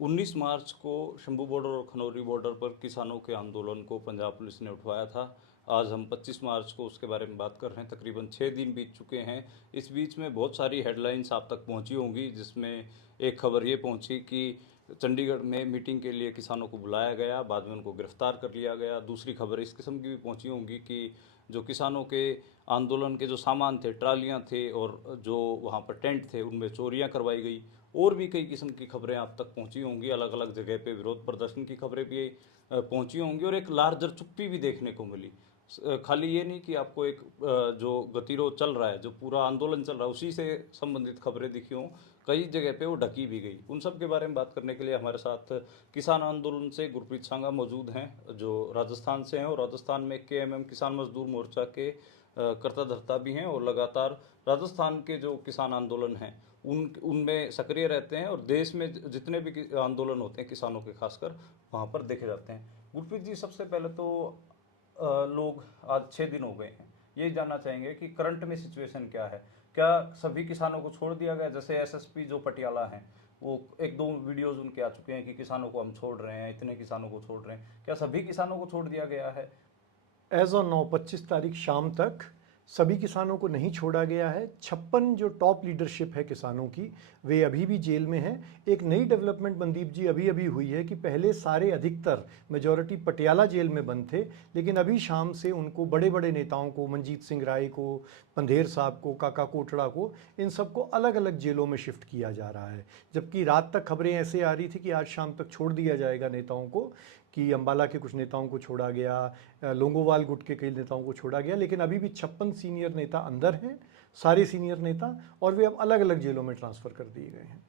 19 मार्च को शंभू बॉर्डर और खनौरी बॉर्डर पर किसानों के आंदोलन को पंजाब पुलिस ने उठवाया था। आज हम 25 मार्च को उसके बारे में बात कर रहे हैं। तकरीबन 6 दिन बीत चुके हैं। इस बीच में बहुत सारी हेडलाइंस आप तक पहुंची होंगी, जिसमें एक खबर ये पहुंची कि चंडीगढ़ में मीटिंग के लिए किसानों को बुलाया गया, बाद में उनको गिरफ्तार कर लिया गया। दूसरी खबर इस किस्म की भी पहुंची होंगी कि जो किसानों के आंदोलन के जो सामान थे, ट्रालियां थे और जो वहाँ पर टेंट थे, उनमें चोरियां करवाई गई। और भी कई किस्म की खबरें आप तक पहुंची होंगी। अलग अलग जगह पे विरोध प्रदर्शन की खबरें भी पहुंची होंगी और एक लार्जर चुप्पी भी देखने को मिली। खाली ये नहीं कि आपको एक जो गतिरोध चल रहा है, जो पूरा आंदोलन चल रहा है, उसी से संबंधित खबरें दिखी हों। कई जगह पे वो ढकी भी गई। उन सब के बारे में बात करने के लिए हमारे साथ किसान आंदोलन से गुरप्रीत सांगा मौजूद हैं, जो राजस्थान से हैं और राजस्थान में केएमएम किसान मजदूर मोर्चा के कर्ता धर्ता भी हैं और लगातार राजस्थान के जो किसान आंदोलन हैं उनमें सक्रिय रहते हैं और देश में जितने भी आंदोलन होते हैं किसानों के, खासकर वहाँ पर देखे जाते हैं। गुरप्रीत जी, सबसे पहले तो लोग आज 6 दिन हो गए हैं, ये जानना चाहेंगे कि करंट में सिचुएशन क्या है। क्या सभी किसानों को छोड़ दिया गया? जैसे एसएसपी जो पटियाला हैं, वो एक दो वीडियोज उनके आ चुके हैं कि किसानों को हम छोड़ रहे हैं, इतने किसानों को छोड़ रहे हैं। क्या सभी किसानों को छोड़ दिया गया है? एज ऑन 25 तारीख शाम तक सभी किसानों को नहीं छोड़ा गया है। 56 जो टॉप लीडरशिप है किसानों की, वे अभी भी जेल में हैं। एक नई डेवलपमेंट मनदीप जी अभी अभी हुई है कि पहले सारे अधिकतर मेजॉरिटी पटियाला जेल में बंद थे, लेकिन अभी शाम से उनको बड़े बड़े नेताओं को, मनजीत सिंह राय को, पंधेर साहब को, काका कोटड़ा को, इन सबको अलग अलग जेलों में शिफ्ट किया जा रहा है। जबकि रात तक खबरें ऐसे आ रही थी कि आज शाम तक छोड़ दिया जाएगा नेताओं को, कि अंबाला के कुछ नेताओं को छोड़ा गया, लोंगोवाल गुट के कई नेताओं को छोड़ा गया, लेकिन अभी भी 56 सीनियर नेता अंदर हैं, सारे सीनियर नेता, और वे अब अलग अलग जेलों में ट्रांसफ़र कर दिए गए हैं।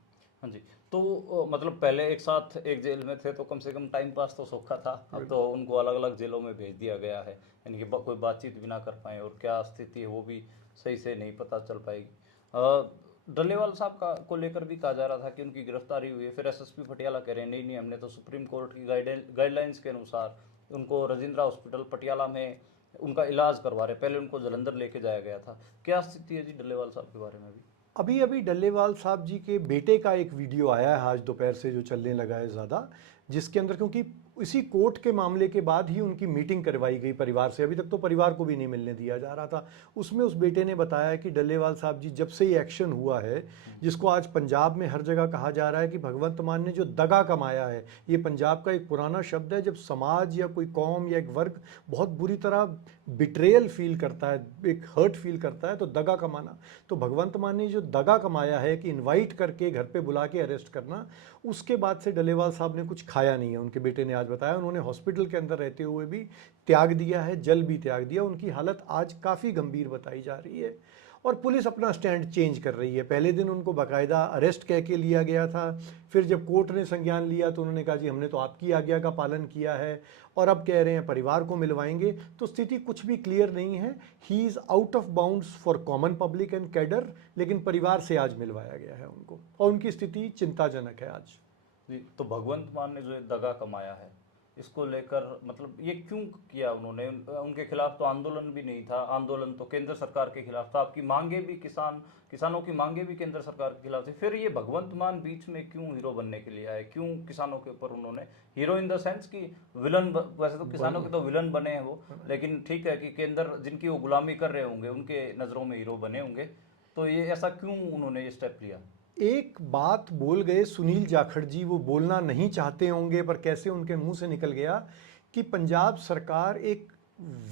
हाँ जी। तो मतलब पहले एक साथ एक जेल में थे तो कम से कम टाइम पास तो सौखा था। अब तो उनको अलग अलग जेलों में भेज दिया गया है, यानी कि कोई बातचीत भी ना कर पाए और क्या स्थिति है वो भी सही से नहीं पता चल पाएगी। डल्लेवाल साहब का को लेकर भी कहा जा रहा था कि उनकी गिरफ्तारी हुई है, फिर एसएसपी पटियाला कह रहे हैं नहीं नहीं, हमने तो सुप्रीम कोर्ट की गाइडलाइंस के अनुसार उनको राजेंद्रा हॉस्पिटल पटियाला में उनका इलाज करवा रहे, पहले उनको जलंधर लेके जाया गया था। क्या स्थिति है जी डल्लेवाल साहब के बारे में अभी? अभी अभी डल्लेवाल साहब जी के बेटे का एक वीडियो आया है आज दोपहर से, जो चलने लगा है ज़्यादा, जिसके अंदर, क्योंकि इसी कोर्ट के मामले के बाद ही उनकी मीटिंग करवाई गई परिवार से, अभी तक तो परिवार को भी नहीं मिलने दिया जा रहा था। उसमें उस बेटे ने बताया कि डल्लेवाल साहब जी, जब से ये एक्शन हुआ है, जिसको आज पंजाब में हर जगह कहा जा रहा है कि भगवंत मान ने जो दगा कमाया है, ये पंजाब का एक पुराना शब्द है, जब समाज या कोई कौम या एक वर्ग बहुत बुरी तरह बिट्रेयल फील करता है, एक हर्ट फील करता है, तो दगा कमाना, तो भगवंत मान ने जो दगा कमाया है कि इनवाइट करके घर पे बुला के अरेस्ट करना, उसके बाद से डल्लेवाल साहब ने कुछ खाया नहीं है। उनके बेटे ने आज बताया, उन्होंने हॉस्पिटल के अंदर रहते हुए भी त्याग दिया है, जल भी त्याग दिया। उनकी हालत आज काफ़ी गंभीर बताई जा रही है और पुलिस अपना स्टैंड चेंज कर रही है। पहले दिन उनको बाकायदा अरेस्ट कह के लिया गया था, फिर जब कोर्ट ने संज्ञान लिया तो उन्होंने कहा जी हमने तो आपकी आज्ञा का पालन किया है, और अब कह रहे हैं परिवार को मिलवाएंगे। तो स्थिति कुछ भी क्लियर नहीं है। He is out of bounds for common public and cadre, लेकिन परिवार से आज मिलवाया गया है उनको और उनकी स्थिति चिंताजनक है आज। जी, तो भगवंत मान ने जो ये दगा कमाया है, इसको लेकर मतलब ये क्यों किया उन्होंने? उनके खिलाफ तो आंदोलन भी नहीं था, आंदोलन तो केंद्र सरकार के खिलाफ था। आपकी मांगे भी किसानों की मांगे भी केंद्र सरकार के खिलाफ थी। फिर ये भगवंत मान बीच में क्यों हीरो बनने के लिए आए? क्यों किसानों के ऊपर उन्होंने, हीरो इन द सेंस कि विलन, वैसे तो किसानों के तो विलन बने हैं वो, लेकिन ठीक है कि केंद्र जिनकी वो गुलामी कर रहे होंगे उनके नज़रों में हीरो बने होंगे, तो ये ऐसा क्यों उन्होंने ये स्टेप लिया? एक बात बोल गए सुनील जाखड़ जी, वो बोलना नहीं चाहते होंगे पर कैसे उनके मुंह से निकल गया कि पंजाब सरकार एक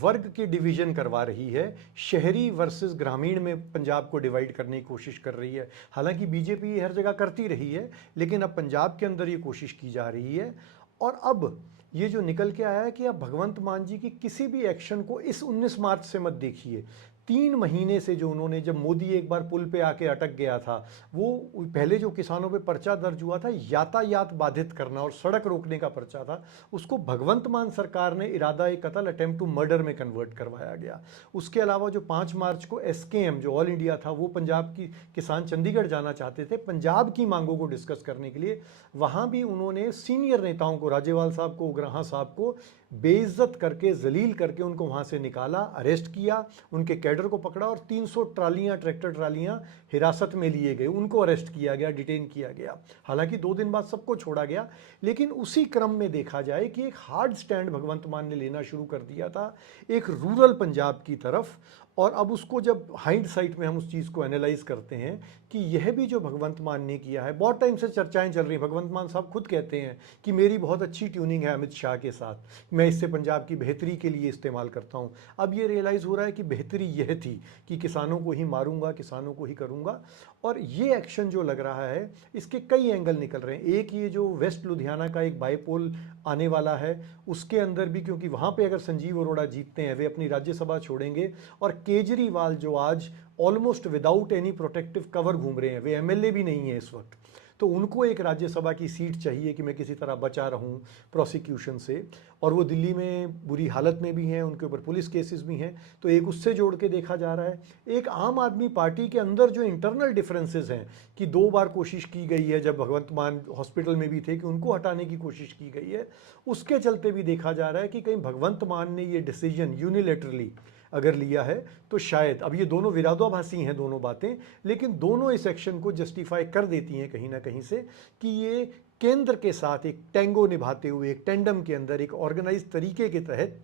वर्ग के डिवीजन करवा रही है, शहरी वर्सेस ग्रामीण में पंजाब को डिवाइड करने की कोशिश कर रही है। हालांकि बीजेपी हर जगह करती रही है, लेकिन अब पंजाब के अंदर ये कोशिश की जा रही है। और अब ये जो निकल के आया है कि आप भगवंत मान जी की किसी भी एक्शन को इस 19 मार्च से मत देखिए। 3 महीने से जो उन्होंने, जब मोदी एक बार पुल पे आके अटक गया था, वो पहले जो किसानों पे पर्चा दर्ज हुआ था यातायात बाधित करना और सड़क रोकने का पर्चा था, उसको भगवंत मान सरकार ने इरादा ए कत्ल, अटेम्प्ट टू मर्डर में कन्वर्ट करवाया गया। उसके अलावा जो 5 मार्च को एसकेएम जो ऑल इंडिया था, वो पंजाब की किसान चंडीगढ़ जाना चाहते थे पंजाब की मांगों को डिस्कस करने के लिए, वहाँ भी उन्होंने सीनियर नेताओं को, राजेवाल साहब को, उग्रहा साहब को बेइज्जत करके, जलील करके उनको वहाँ से निकाला, अरेस्ट किया, उनके कैडर को पकड़ा और 300 ट्रालियाँ, ट्रैक्टर ट्रालियाँ हिरासत में लिए गए, उनको अरेस्ट किया गया, डिटेन किया गया। हालांकि 2 दिन बाद सबको छोड़ा गया, लेकिन उसी क्रम में देखा जाए कि एक हार्ड स्टैंड भगवंत मान ने लेना शुरू कर दिया था एक रूरल पंजाब की तरफ। और अब उसको जब हाइंड साइट में हम उस चीज़ को एनालाइज करते हैं कि यह भी जो भगवंत मान ने किया है, बहुत टाइम से चर्चाएं चल रही हैं, भगवंत मान साहब खुद कहते हैं कि मेरी बहुत अच्छी ट्यूनिंग है अमित शाह के साथ, मैं इससे पंजाब की बेहतरी के लिए इस्तेमाल करता हूं। अब ये रियलाइज़ हो रहा है कि बेहतरी यह थी कि किसानों को ही मारूंगा, किसानों को ही करूंगा। और ये एक्शन जो लग रहा है, इसके कई एंगल निकल रहे हैं। एक ये जो वेस्ट लुधियाना का एक बाईपोल आने वाला है, उसके अंदर भी, क्योंकि वहाँ पे अगर संजीव अरोड़ा जीतते हैं, वे अपनी राज्यसभा छोड़ेंगे, और केजरीवाल जो आज almost without any protective cover घूम रहे हैं, वे एमएलए भी नहीं है इस वक्त, तो उनको एक राज्यसभा की सीट चाहिए कि मैं किसी तरह बचा रहूं प्रोसिक्यूशन से, और वो दिल्ली में बुरी हालत में भी हैं, उनके ऊपर पुलिस केसेस भी हैं, तो एक उससे जोड़ के देखा जा रहा है। एक आम आदमी पार्टी के अंदर जो इंटरनल डिफरेंसेस हैं, कि 2 बार कोशिश की गई है जब भगवंत मान हॉस्पिटल में भी थे कि उनको हटाने की कोशिश की गई है, उसके चलते भी देखा जा रहा है कि कहीं भगवंत मान ने ये डिसीजन यूनिलेटरली अगर लिया है तो शायद, अब ये दोनों विरोधाभासी हैं दोनों बातें, लेकिन दोनों इस एक्शन को जस्टिफाई कर देती हैं कहीं ना कहीं से, कि ये केंद्र के साथ एक टैंगो निभाते हुए, एक टेंडम के अंदर, एक ऑर्गेनाइज तरीके के तहत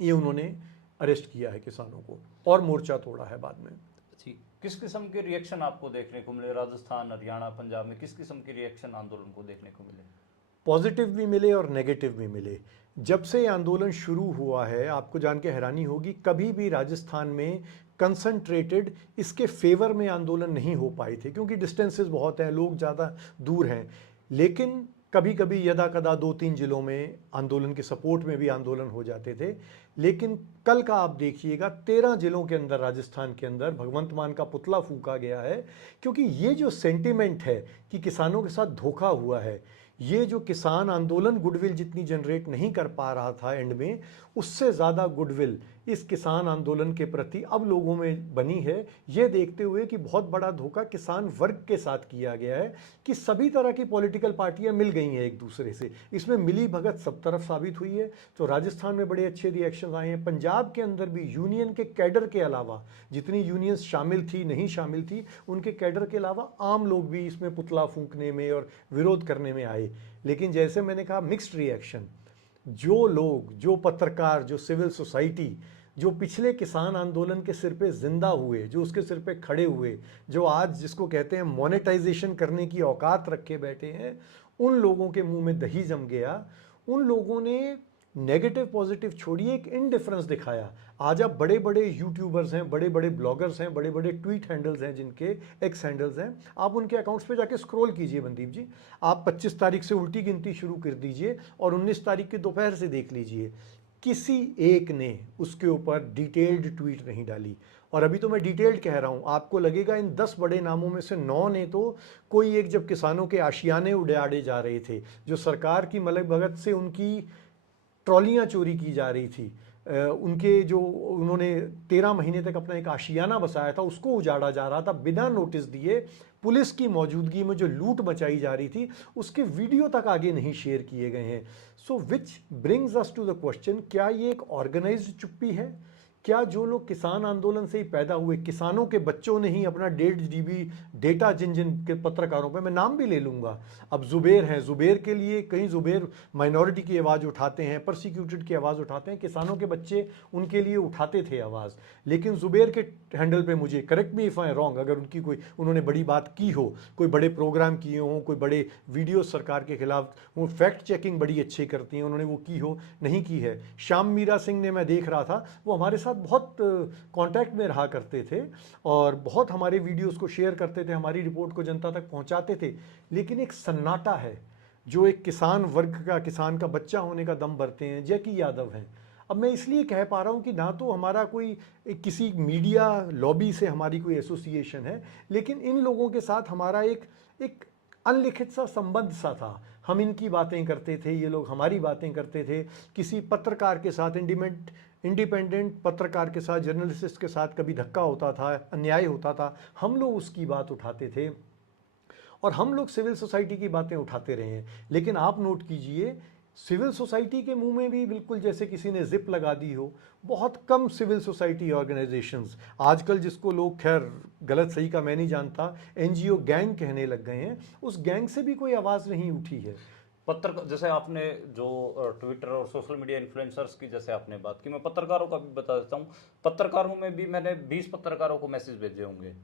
ये उन्होंने अरेस्ट किया है किसानों को, और मोर्चा तोड़ा है बाद में। जी, किस किस्म के रिएक्शन आपको देखने को मिले राजस्थान, हरियाणा, पंजाब में? किस किस्म के रिएक्शन आंदोलन को देखने को मिले? पॉजिटिव भी मिले और नेगेटिव भी मिले। जब से ये आंदोलन शुरू हुआ है, आपको जान के हैरानी होगी, कभी भी राजस्थान में कंसंट्रेटेड इसके फेवर में आंदोलन नहीं हो पाए थे, क्योंकि डिस्टेंसेस बहुत हैं, लोग ज़्यादा दूर हैं। लेकिन कभी कभी यदा कदा 2-3 जिलों में आंदोलन के सपोर्ट में भी आंदोलन हो जाते थे। लेकिन कल का आप देखिएगा, 13 जिलों के अंदर, राजस्थान के अंदर भगवंत मान का पुतला फूंका गया है, क्योंकि ये जो सेंटिमेंट है कि किसानों के साथ धोखा हुआ है, ये जो किसान आंदोलन गुडविल जितनी जनरेट नहीं कर पा रहा था एंड में, उससे ज़्यादा गुडविल इस किसान आंदोलन के प्रति अब लोगों में बनी है, ये देखते हुए कि बहुत बड़ा धोखा किसान वर्ग के साथ किया गया है, कि सभी तरह की पॉलिटिकल पार्टियां मिल गई हैं एक दूसरे से, इसमें मिली भगत सब तरफ साबित हुई है। तो राजस्थान में बड़े अच्छे रिएक्शन आए हैं। पंजाब के अंदर भी यूनियन के कैडर के अलावा, जितनी यूनियंस शामिल थी, नहीं शामिल थी, उनके कैडर के अलावा आम लोग भी इसमें पुतला फूंकने में और विरोध करने में आए। लेकिन जैसे मैंने कहा, मिक्स्ड रिएक्शन। जो लोग, जो पत्रकार, जो सिविल सोसाइटी, जो पिछले किसान आंदोलन के सिर पे जिंदा हुए, जो उसके सिर पे खड़े हुए, जो आज जिसको कहते हैं मोनेटाइजेशन करने की औकात रखे बैठे हैं, उन लोगों के मुंह में दही जम गया। उन लोगों ने नेगेटिव पॉजिटिव छोड़िए, एक इनडिफरेंस दिखाया। आज आप बड़े बड़े यूट्यूबर्स हैं, बड़े बड़े ब्लॉगर्स हैं, बड़े बड़े ट्वीट हैंडल्स हैं, जिनके एक्स हैंडल्स हैं, आप उनके अकाउंट्स पे जाके स्क्रॉल कीजिए मनदीप जी, आप 25 तारीख से उल्टी गिनती शुरू कर दीजिए और 19 तारीख की दोपहर से देख लीजिए, किसी एक ने उसके ऊपर डिटेल्ड ट्वीट नहीं डाली। और अभी तो मैं डिटेल्ड कह रहा हूँ, आपको लगेगा इन 10 बड़े नामों में से 9 ने तो कोई एक, जब किसानों के आशियाने उड़ाड़े जा रहे थे, जो सरकार की मलक भगत से उनकी ट्रॉलियाँ चोरी की जा रही थी, उनके जो उन्होंने 13 महीने तक अपना एक आशियाना बसाया था, उसको उजाड़ा जा रहा था बिना नोटिस दिए, पुलिस की मौजूदगी में जो लूट मचाई जा रही थी, उसके वीडियो तक आगे नहीं शेयर किए गए हैं। So which brings us to the question, क्या ये एक ऑर्गेनाइज्ड चुप्पी है? क्या जो लोग किसान आंदोलन से ही पैदा हुए, किसानों के बच्चों ने ही अपना 1.5 GB डेटा, जिन जिन के पत्रकारों पे मैं नाम भी ले लूँगा, अब जुबेर हैं, जुबेर के लिए कहीं जुबेर माइनॉरिटी की आवाज़ उठाते हैं, परसिक्यूटेड की आवाज़ उठाते हैं, किसानों के बच्चे उनके लिए उठाते थे आवाज़। लेकिन जुबेर के हैंडल पे मुझे, correct me if I wrong, अगर उनकी कोई, उन्होंने बड़ी बात की हो, कोई बड़े प्रोग्राम किए हों, कोई बड़े वीडियो सरकार के खिलाफ, वो फैक्ट चेकिंग बड़ी अच्छी करती हैं, उन्होंने वो की हो, नहीं की है। श्याम मीरा सिंह ने, मैं देख रहा था, वो हमारे साथ बहुत कांटेक्ट में रहा करते थे और बहुत हमारे वीडियोस को शेयर करते थे, हमारी रिपोर्ट को जनता तक पहुंचाते थे। लेकिन एक सन्नाटा है जो एक किसान वर्ग का, किसान का बच्चा होने का दम भरते हैं, जैकी यादव हैं। अब मैं इसलिए कह पा रहा हूं कि ना तो हमारा कोई किसी मीडिया लॉबी से हमारी कोई एसोसिएशन है, लेकिन इन लोगों के साथ हमारा एक अनलिखित सा संबंध सा था। हम इनकी बातें करते थे, ये लोग हमारी बातें करते थे। किसी पत्रकार के साथ, इंडिपेंडेंट पत्रकार के साथ, जर्नलिस्ट के साथ कभी धक्का होता था, अन्याय होता था, हम लोग उसकी बात उठाते थे और हम लोग सिविल सोसाइटी की बातें उठाते रहे हैं। लेकिन आप नोट कीजिए सिविल सोसाइटी के मुंह में भी बिल्कुल जैसे किसी ने जिप लगा दी हो। बहुत कम सिविल सोसाइटी ऑर्गेनाइजेशंस आजकल, जिसको लोग खैर गलत सही का मैं नहीं जानता, एनजीओ गैंग कहने लग गए हैं, उस गैंग से भी कोई आवाज़ नहीं उठी है। पत्रकार, जैसे आपने जो ट्विटर और सोशल मीडिया इन्फ्लुएंसर्स की जैसे आपने बात की, मैं पत्रकारों का भी बता देता हूँ। पत्रकारों में भी मैंने 20 पत्रकारों को मैसेज भेजे होंगे,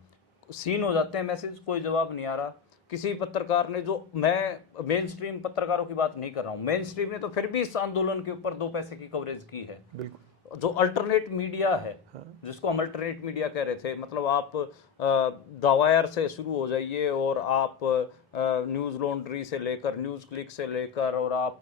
सीन हो जाते हैं मैसेज, कोई जवाब नहीं आ रहा। किसी पत्रकार ने, जो मैं मेन स्ट्रीम पत्रकारों की बात नहीं कर रहा हूँ, मेन स्ट्रीम ने तो फिर भी इस आंदोलन के ऊपर 2 पैसे की कवरेज की है। बिल्कुल। जो अल्टरनेट मीडिया है, जिसको हम अल्टरनेट मीडिया कह रहे थे, मतलब आप दावायर से शुरू हो जाइए और आप न्यूज़ लॉन्ड्री से लेकर, न्यूज़ क्लिक से लेकर, और आप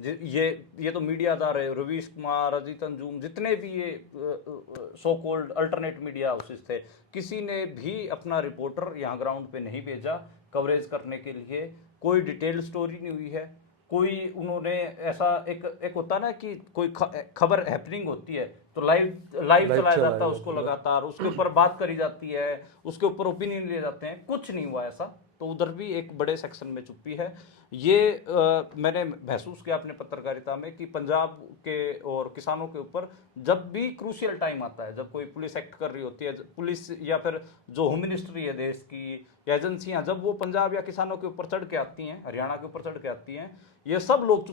ये तो मीडियादार है, रवीश कुमार, अजीत अंजुम, जितने भी ये so called alternate media houses थे, किसी ने भी अपना रिपोर्टर यहाँ ग्राउंड पे नहीं भेजा कवरेज करने के लिए। कोई डिटेल स्टोरी नहीं हुई है, कोई उन्होंने ऐसा एक होता है ना कि कोई खबर हैपनिंग होती है तो लाइव चलाया जाता है उसको लगातार, उसके ऊपर बात करी जाती है, उसके ऊपर ओपिनियन लिए जाते हैं, कुछ नहीं हुआ ऐसा। तो उधर भी एक बड़े सेक्शन में चुप्पी है। ये मैंने महसूस किया अपने पत्रकारिता में कि पंजाब के और किसानों के ऊपर जब भी क्रूशियल टाइम आता है, जब कोई पुलिस एक्ट कर रही होती है, पुलिस या फिर जो होम मिनिस्ट्री है देश की, या एजेंसियां, जब वो पंजाब या किसानों के ऊपर चढ़ के आती हैं, हरियाणा के ऊपर चढ़ के आती हैं, ये सब लोग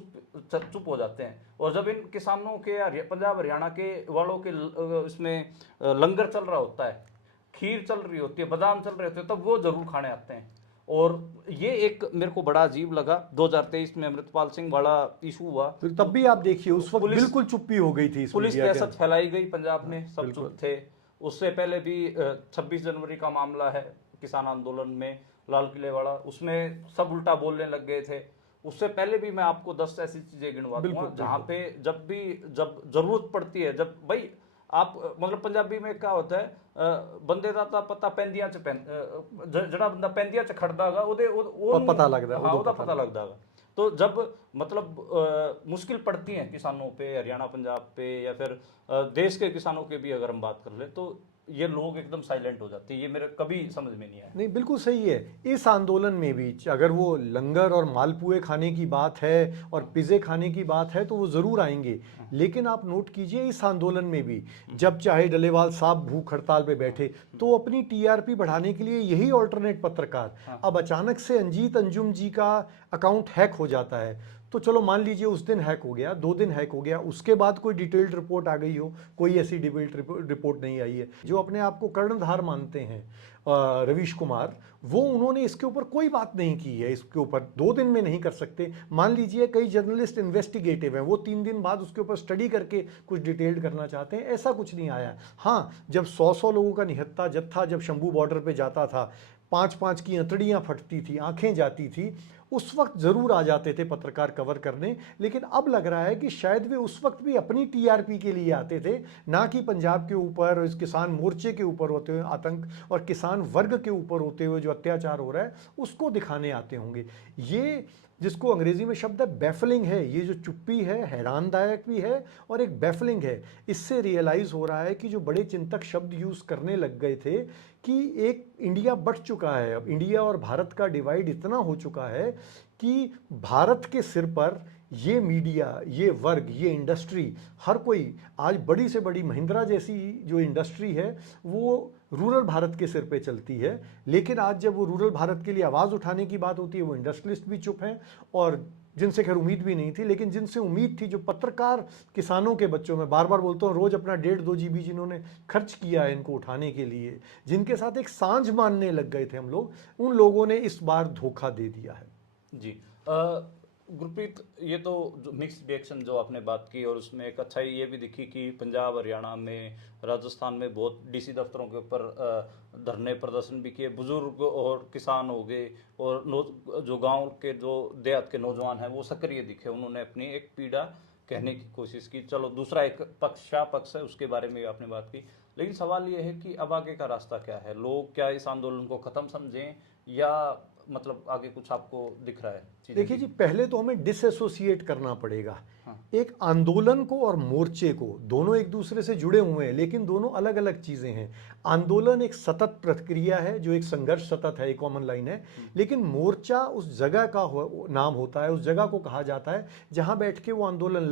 चुप हो जाते हैं। और जब इन किसानों के या पंजाब हरियाणा के वालों के इसमें लंगर चल रहा होता है, खीर चल रही होती है, बादाम चल रहे होते हैं, तब वो जरूर खाने आते हैं। और ये एक मेरे को बड़ा अजीब लगा। 2023 में अमृतपाल सिंह वाला इशू हुआ, तो तब भी आप देखिए उस वक्त बिल्कुल चुप्पी हो गई थी इस पुलिस मीडिया दहशत फैलाई गई पंजाब में, सब बिल्कुल। चुप थे। उससे पहले भी 26 जनवरी का मामला है किसान आंदोलन में, लाल किले वाला, उसमें सब उल्टा बोलने लग गए थे। उससे पहले भी मैं आपको 10 ऐसी चीजें गिनवा दूंगा जहां पे जब जरूरत पड़ती है, जब भाई आप मतलब पंजाबी में क्या होता है, बंदे दा तां पता पैंदियां च जड़ा बंदा पैंदियां च खड़दागा ओदे पता लगदा, हाँ ओदा पता लगदागा। तो जब मतलब मुश्किल पड़ती है किसानों पे, हरियाणा पंजाब पे, या फिर देश के किसानों के भी अगर हम बात कर ले, तो ये लोग एकदम साइलेंट हो जाते हैं। ये मेरे कभी समझ में नहीं आया। नहीं, बिल्कुल सही है। इस आंदोलन में भी अगर वो लंगर और मालपुए खाने की बात है और पिज़्ज़े खाने की बात है तो वो ज़रूर आएंगे, लेकिन आप नोट कीजिए इस आंदोलन में भी जब चाहे डलेवाल साहब भूख हड़ताल पे बैठे तो अपनी टीआरपी बढ़ाने के लिए यही ऑल्टरनेट पत्रकार, अब अचानक से अंजीत अंजुम जी का अकाउंट हैक हो जाता है। तो चलो मान लीजिए उस दिन हैक हो गया, 2 दिन हैक हो गया, उसके बाद कोई डिटेल्ड रिपोर्ट आ गई हो, कोई ऐसी डिटेल्ड रिपोर्ट नहीं आई है। जो अपने आप को कर्णधार मानते हैं रवीश कुमार, वो उन्होंने इसके ऊपर कोई बात नहीं की है, इसके ऊपर 2 दिन में नहीं कर सकते। मान लीजिए कई जर्नलिस्ट इन्वेस्टिगेटिव हैं, वो 3 दिन बाद उसके ऊपर स्टडी करके कुछ डिटेल्ड करना चाहते हैं, ऐसा कुछ नहीं आया। हाँ, जब 100-100 लोगों का निहत्था जत्था जब शंभू बॉर्डर पे जाता था, 5-5 की अंतड़ियाँ फटती थी, आंखें जाती थी, उस वक्त ज़रूर आ जाते थे पत्रकार कवर करने। लेकिन अब लग रहा है कि शायद वे उस वक्त भी अपनी टीआरपी के लिए आते थे, ना कि पंजाब के ऊपर, इस किसान मोर्चे के ऊपर होते हुए आतंक और किसान वर्ग के ऊपर होते हुए जो अत्याचार हो रहा है उसको दिखाने आते होंगे। ये जिसको अंग्रेजी में शब्द है बैफलिंग है, ये जो चुप्पी है हैरानदायक भी है और एक बैफलिंग है। इससे रियलाइज़ हो रहा है कि जो बड़े चिंतक शब्द यूज़ करने लग गए थे कि एक इंडिया बट चुका है, अब इंडिया और भारत का डिवाइड इतना हो चुका है कि भारत के सिर पर ये मीडिया, ये वर्ग, ये इंडस्ट्री, हर कोई आज बड़ी से बड़ी महिंद्रा जैसी जो इंडस्ट्री है वो रूरल भारत के सिर पे चलती है। लेकिन आज जब वो रूरल भारत के लिए आवाज़ उठाने की बात होती है वो इंडस्ट्रियलिस्ट भी चुप हैं, और जिनसे खैर उम्मीद भी नहीं थी, लेकिन जिनसे उम्मीद थी, जो पत्रकार किसानों के बच्चों में, बार बार बोलता हूँ, रोज़ अपना 1.5-2 GB जिन्होंने खर्च किया है इनको उठाने के लिए, जिनके साथ एक सांझ मानने लग गए थे हम लोग, उन लोगों ने इस बार धोखा दे दिया है। जी गुरप्रीत, ये तो जो मिक्स्ड रिएक्शन जो आपने बात की, और उसमें एक अच्छाई ये भी दिखी कि पंजाब, हरियाणा में, राजस्थान में बहुत डीसी दफ्तरों के ऊपर धरने प्रदर्शन भी किए, बुजुर्ग और किसान हो गए, और जो गांव के, जो देहात के नौजवान हैं वो सक्रिय दिखे, उन्होंने अपनी एक पीड़ा कहने की कोशिश की। चलो दूसरा एक पक्ष है, उसके बारे में भी आपने बात की, लेकिन सवाल ये है कि अब आगे का रास्ता क्या है? लोग क्या इस आंदोलन को ख़त्म समझें, या मतलब आगे कुछ आपको दिख रहा है चीजें? देखिए जी, पहले तो हमें डिसएसोसिएट करना पड़ेगा। हाँ। एक आंदोलन को और मोर्चे को, दोनों एक दूसरे से जुड़े हुए हैं लेकिन दोनों अलग अलग चीजें हैं। आंदोलन एक सतत प्रक्रिया है, जो एक संघर्ष सतत है, एक कॉमन लाइन है। लेकिन मोर्चा उस जगह का नाम होता है, उस जगह को कहा जाता है जहां बैठ के वो आंदोलन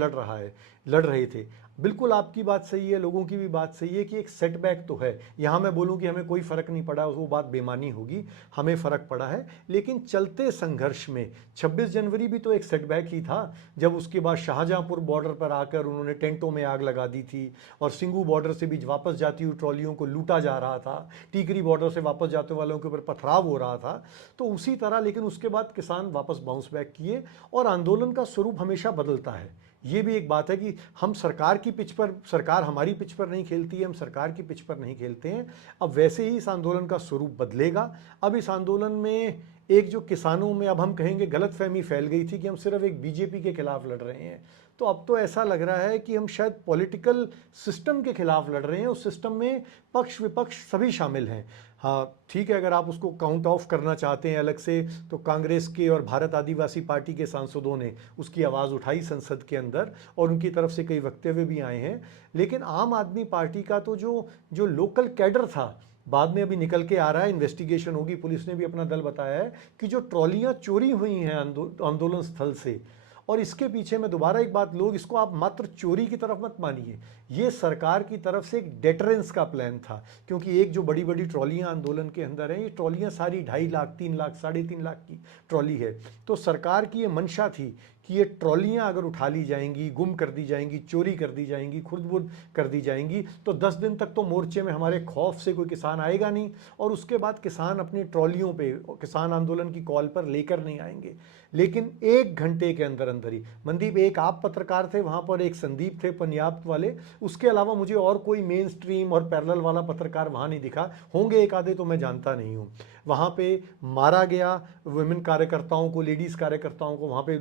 लड़ रहे थे। बिल्कुल आपकी बात सही है, लोगों की भी बात सही है कि एक सेटबैक तो है। यहाँ मैं बोलूँ कि हमें कोई फर्क नहीं पड़ा, वो बात बेमानी होगी। हमें फर्क पड़ा है, लेकिन चलते संघर्ष में 26 जनवरी भी तो एक सेटबैक ही था, जब उसके बाद शाहजहांपुर बॉर्डर पर आकर उन्होंने टेंटों में आग लगा दी थी और सिंगू बॉर्डर से भी वापस जाती हुई ट्रॉलियों को लूटा जा रहा था, टीकरी बॉर्डर से वापस जाते वालों के ऊपर पथराव हो रहा था। तो उसी तरह, लेकिन उसके बाद किसान वापस बाउंस बैक किए और आंदोलन का स्वरूप हमेशा बदलता है। ये भी एक बात है कि हम सरकार की पिच पर, सरकार हमारी पिच पर नहीं खेलती है, हम सरकार की पिच पर नहीं खेलते हैं। अब वैसे ही इस आंदोलन का स्वरूप बदलेगा। अब इस आंदोलन में एक जो किसानों में, अब हम कहेंगे, गलतफहमी फैल गई थी कि हम सिर्फ एक बीजेपी के खिलाफ लड़ रहे हैं, तो अब तो ऐसा लग रहा है कि हम शायद पॉलिटिकल सिस्टम के खिलाफ लड़ रहे हैं। उस सिस्टम में पक्ष विपक्ष सभी शामिल हैं। हाँ ठीक है, अगर आप उसको काउंट ऑफ करना चाहते हैं अलग से, तो कांग्रेस के और भारत आदिवासी पार्टी के सांसदों ने उसकी आवाज़ उठाई संसद के अंदर और उनकी तरफ से कई वक्तव्य भी आए हैं। लेकिन आम आदमी पार्टी का तो जो लोकल कैडर था, बाद में अभी निकल के आ रहा है, इन्वेस्टिगेशन होगी, पुलिस ने भी अपना दल बताया है कि जो ट्रॉलियां चोरी हुई हैं आंदोलन स्थल से, और इसके पीछे मैं दोबारा एक बात, लोग इसको आप मात्र चोरी की तरफ मत मानिए, ये सरकार की तरफ से एक डेटरेंस का प्लान था। क्योंकि एक जो बड़ी बड़ी ट्रॉलियां आंदोलन के अंदर हैं, ये ट्रॉलियां सारी 2.5 लाख, 3 लाख, 3.5 लाख की ट्रॉली है। तो सरकार की ये मंशा थी कि ये ट्रॉलियां अगर उठा ली जाएंगी, गुम कर दी जाएंगी, चोरी कर दी जाएंगी, खुर्द-बुर्द कर दी जाएंगी, तो 10 दिन तक तो मोर्चे में हमारे खौफ से कोई किसान आएगा नहीं, और उसके बाद किसान अपनी ट्रॉलियों पे किसान आंदोलन की कॉल पर लेकर नहीं आएंगे। लेकिन 1 घंटे के अंदर अंदर ही, मनदीप, एक आप पत्रकार थे वहाँ पर, एक संदीप थे पंजाब वाले, उसके अलावा मुझे और कोई मेन स्ट्रीम और पैरेलल वाला पत्रकार वहाँ नहीं दिखा। होंगे एक आधे, तो मैं जानता नहीं हूँ। वहाँ पे मारा गया वुमेन कार्यकर्ताओं को, लेडीज़ कार्यकर्ताओं को, वहाँ पे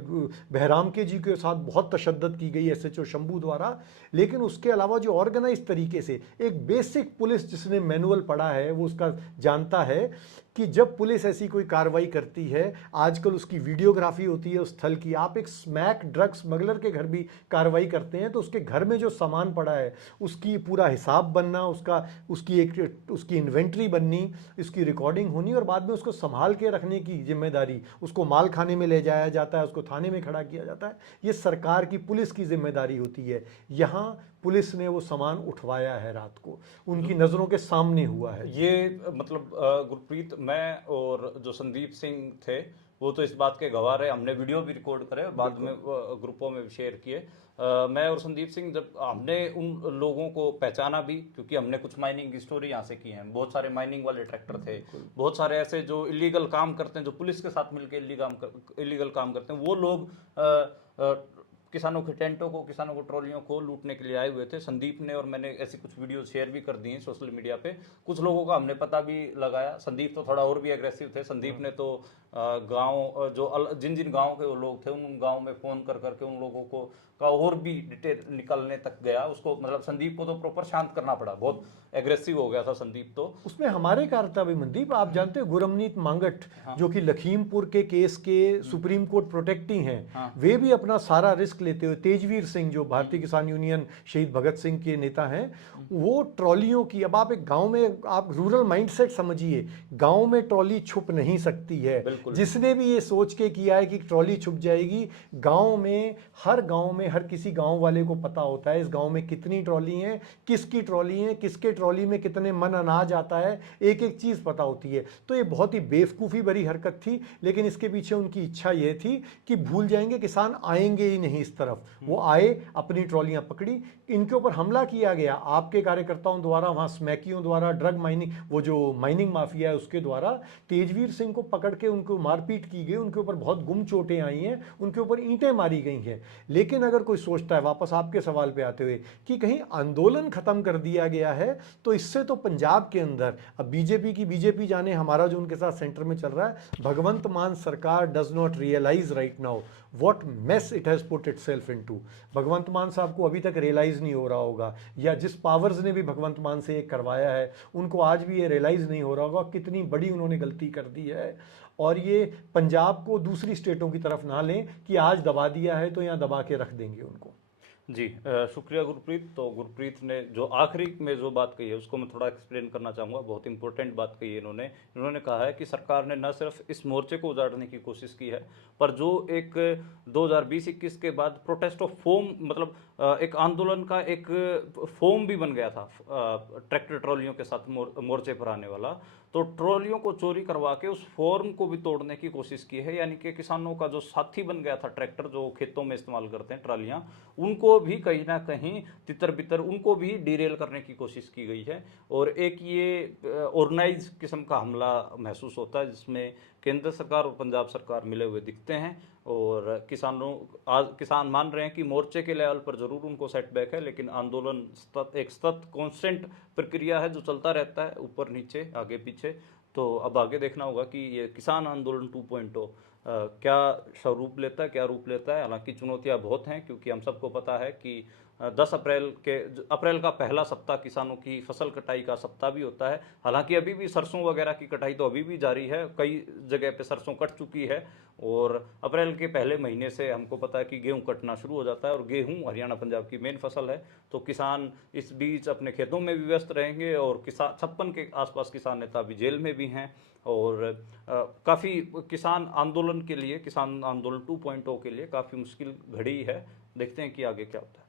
बहराम के जी के साथ बहुत तशद्दुद की गई एसएचओ शंभू द्वारा। लेकिन उसके अलावा जो ऑर्गेनाइज तरीके से, एक बेसिक पुलिस जिसने मैनुअल पढ़ा है वो उसका जानता है कि जब पुलिस ऐसी कोई कार्रवाई करती है, आजकल उसकी वीडियोग्राफी होती है उस स्थल की। आप एक स्मैक ड्रग स्मगलर के घर भी कार्रवाई करते हैं तो उसके घर में जो सामान पड़ा है उसकी पूरा हिसाब बनना, उसकी इन्वेंट्री बननी, इसकी रिकॉर्डिंग होनी, और बाद में उसको संभाल के रखने की जिम्मेदारी, उसको माल खाने में ले जाया जाता है, उसको थाने में खड़ा किया जाता है, ये सरकार की, पुलिस की जिम्मेदारी होती है। यहाँ पुलिस ने वो सामान उठवाया है, रात को उनकी नज़रों के सामने हुआ है। ये मतलब गुरप्रीत, मैं और जो संदीप सिंह थे वो तो इस बात के गवाह रहे, हमने वीडियो भी रिकॉर्ड करे, बाद में ग्रुपों में भी शेयर किए। मैं और संदीप सिंह, जब हमने उन लोगों को पहचाना भी, क्योंकि हमने कुछ माइनिंग की स्टोरी यहाँ से की है, बहुत सारे माइनिंग वाले ट्रैक्टर थे, बहुत सारे ऐसे जो इलीगल काम करते हैं, जो पुलिस के साथ मिलकर इलीगल काम करते हैं, वो लोग किसानों के टेंटों को, किसानों को ट्रॉलियों को लूटने के लिए आए हुए थे। संदीप ने और मैंने ऐसी कुछ वीडियो शेयर भी कर दी हैं सोशल मीडिया पे। कुछ लोगों का हमने पता भी लगाया। संदीप तो थोड़ा और भी एग्रेसिव थे। संदीप ने तो गांव, जो जिन जिन गांव के वो लोग थे, उन गांव में फ़ोन कर करके उन लोगों को का और भी डिटेल निकलने तक गया। उसको, मतलब संदीप को तो प्रॉपर शांत करना पड़ा, बहुत एग्रेसिव हो गया था संदीप तो। उसमें हमारे कारता भी मनदीप, आप जानते हो गुरमनीत मांगट, जो कि लखीमपुर के केस के सुप्रीम कोर्ट प्रोटेक्टी हैं, वे भी अपना सारा रिस्क लेते हुए, तेजवीर सिंह जो भारतीय किसान यूनियन शहीद भगत सिंह के नेता हैं, वो ट्रॉलियों की, अब आप एक गांव में, आप रूरल माइंडसेट समझिए, गांव में ट्रॉली छुप नहीं सकती है। जिसने भी ये सोच के किया है कि ट्रॉली छुप जाएगी, गांव में, हर किसी गांव वाले को पता होता है इस गांव में कितनी ट्रॉली हैं, किसकी ट्रॉली हैं, किसके ट्रॉली में कितने मन अनाज आता है, एक एक चीज़ पता होती है। तो ये बहुत ही बेवकूफ़ी भरी हरकत थी, लेकिन इसके पीछे उनकी इच्छा ये थी कि भूल जाएंगे, किसान आएंगे ही नहीं इस तरफ। वो आए, अपनी ट्रॉलियां पकड़ी, इनके ऊपर हमला किया गया आपके कार्यकर्ताओं द्वारा, वहाँ स्मैकियों द्वारा, ड्रग माइनिंग, वो जो माइनिंग माफिया है उसके द्वारा तेजवीर सिंह को पकड़ के उनको मारपीट की गई, उनके ऊपर बहुत गुम चोटें आई हैं, उनके ऊपर ईंटें मारी गई हैं। लेकिन अगर कोई सोचता है, वापस आपके सवाल पे आते हुए, कि कहीं आंदोलन खत्म कर दिया गया है, तो इससे तो पंजाब के अंदर अब बीजेपी जाने, हमारा जो उनके साथ सेंटर में चल रहा है, भगवंत मान सरकार does not realise right now what mess it has put itself into. Bhagwant Mann साहब को अभी तक रियलाइज नहीं हो रहा होगा, या जिस पावर्स ने भी भगवंत मान से ये करवाया है उनको आज भी ये रियलाइज नहीं हो रहा होगा कितनी बड़ी उन्होंने गलती कर दी है। और ये पंजाब को दूसरी स्टेटों की तरफ ना लें कि आज दबा दिया है तो यहाँ दबा के रख देंगे उनको। जी शुक्रिया गुरप्रीत। तो गुरप्रीत ने जो आखिरी में जो बात कही है उसको मैं थोड़ा एक्सप्लेन करना चाहूँगा। बहुत इंपॉर्टेंट बात कही है इन्होंने कहा है कि सरकार ने न सिर्फ इस मोर्चे को उजाड़ने की कोशिश की है, पर जो एक 2020-21 के बाद प्रोटेस्ट ऑफ फॉर्म, मतलब एक आंदोलन का एक फॉर्म भी बन गया था ट्रैक्टर ट्रॉलियों के साथ मोर्चे पर आने वाला, तो ट्रॉलियों को चोरी करवा के उस फॉर्म को भी तोड़ने की कोशिश की है। यानी कि किसानों का जो साथी बन गया था ट्रैक्टर, जो खेतों में इस्तेमाल करते हैं ट्रालियां, उनको भी कहीं ना कहीं तितर बितर उनको भी डिरेल करने की कोशिश की गई है। और एक ये ऑर्गेनाइज किस्म का हमला महसूस होता है जिसमें केंद्र सरकार और पंजाब सरकार मिले हुए दिखते हैं। और किसान मान रहे हैं कि मोर्चे के लेवल पर जरूर उनको सेटबैक है, लेकिन आंदोलन एक सतत कांस्टेंट प्रक्रिया है जो चलता रहता है, ऊपर नीचे आगे पीछे। तो अब आगे देखना होगा कि ये किसान आंदोलन 2.0 क्या स्वरूप लेता है, क्या रूप लेता है। हालांकि चुनौतियां बहुत हैं, क्योंकि हम सबको पता है कि 10 अप्रैल का पहला सप्ताह किसानों की फसल कटाई का सप्ताह भी होता है। हालांकि अभी भी सरसों वगैरह की कटाई तो अभी भी जारी है, कई जगह पे सरसों कट चुकी है। और अप्रैल के पहले महीने से हमको पता है कि गेहूं कटना शुरू हो जाता है, और गेहूं हरियाणा पंजाब की मेन फसल है। तो किसान इस बीच अपने खेतों में भी व्यस्त रहेंगे, और 56 के आसपास किसान नेता अभी जेल में भी हैं। और काफ़ी किसान आंदोलन 2.0 के लिए काफ़ी मुश्किल घड़ी है। देखते हैं कि आगे क्या होता है।